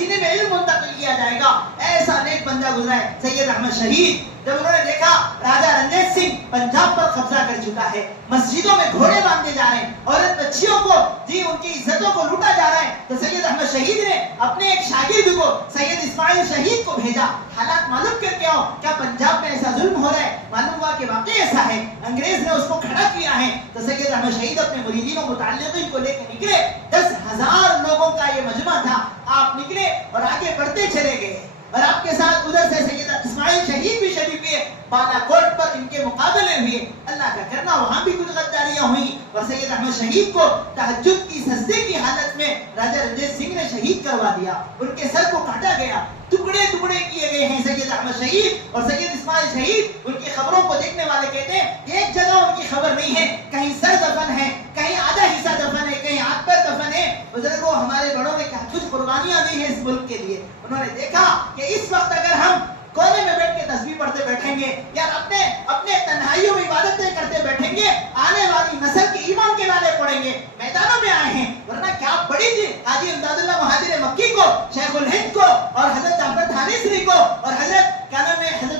سینے میں علم منتقل کیا جائے گا. ایسا نیک بندہ گزرا ہے سید احمد شہید. جب انہوں نے دیکھا راجہ رنجیت سنگھ پنجاب پر قبضہ کر چکا ہے, مسجدوں میں گھوڑے باندھے جا رہے ہیں, عورت بچیوں کو ان کی عزتوں کو لوٹا جا رہا ہے, تو سید احمد شہید نے اپنے ایک شاگرد کو سید اسماعیل شہید کو بھیجا, حالات معلوم کر کے آؤ, کیا پنجاب میں ایسا ظلم ہو رہا ہے. معلوم ہوا کہ واقعی ایسا ہے, انگریز نے اس کو کھڑا کیا ہے. تو سید احمد شہید اپنے مریدین و متعلقین کو لے کے نکلے. 10,000 لوگوں کا یہ مجمع تھا. آپ نکلے اور آگے بڑھتے چلے گئے, اور آپ کے ساتھ ادھر سے سید اسماعیل شہید بھی شریف ہوئے. بالا کوٹ پر ان کے مقابلے ہوئے. اللہ کا کرنا وہاں بھی کچھ غداریاں ہوئی, اور سید احمد شہید کو تہجد کی سجدے کی حالت میں راجہ رنجیت سنگھ نے شہید کروا دیا. ان کے سر کو کاٹا گیا, ٹکڑے ٹکڑے کیے گئے ہیں سید احمد شہید اور سید اسماعیل شہید. ان کی خبروں کو دیکھنے والے کہتے ہیں ایک جگہ ان کی خبر نہیں ہے, کہیں سر دفن ہے, کہیں آدھا حصہ دفن ہے, کہیں ہاتھ پر دفن ہے. بزرگوں, ہمارے بڑوں نے کیا کچھ قربانیاں دی ہیں اس ملک کے لیے. انہوں نے دیکھا کہ اس وقت اگر ہم کونے میں بیٹھ کے تسبیح پڑھتے بیٹھیں گے, یار اپنے تنہائیوں میں عبادتیں کرتے بیٹھیں گے, آنے والی نسل کے ایمان کے نعرے پڑیں گے. میدانوں میں آئے ہیں, ورنہ کیا پڑھی تھی حاجی امداد اللہ مہاجر مکی کو, شیخ الہند کو, اور حضرت جعفر تھانیسری کو, اور حضرت کیا نام ہے حضرت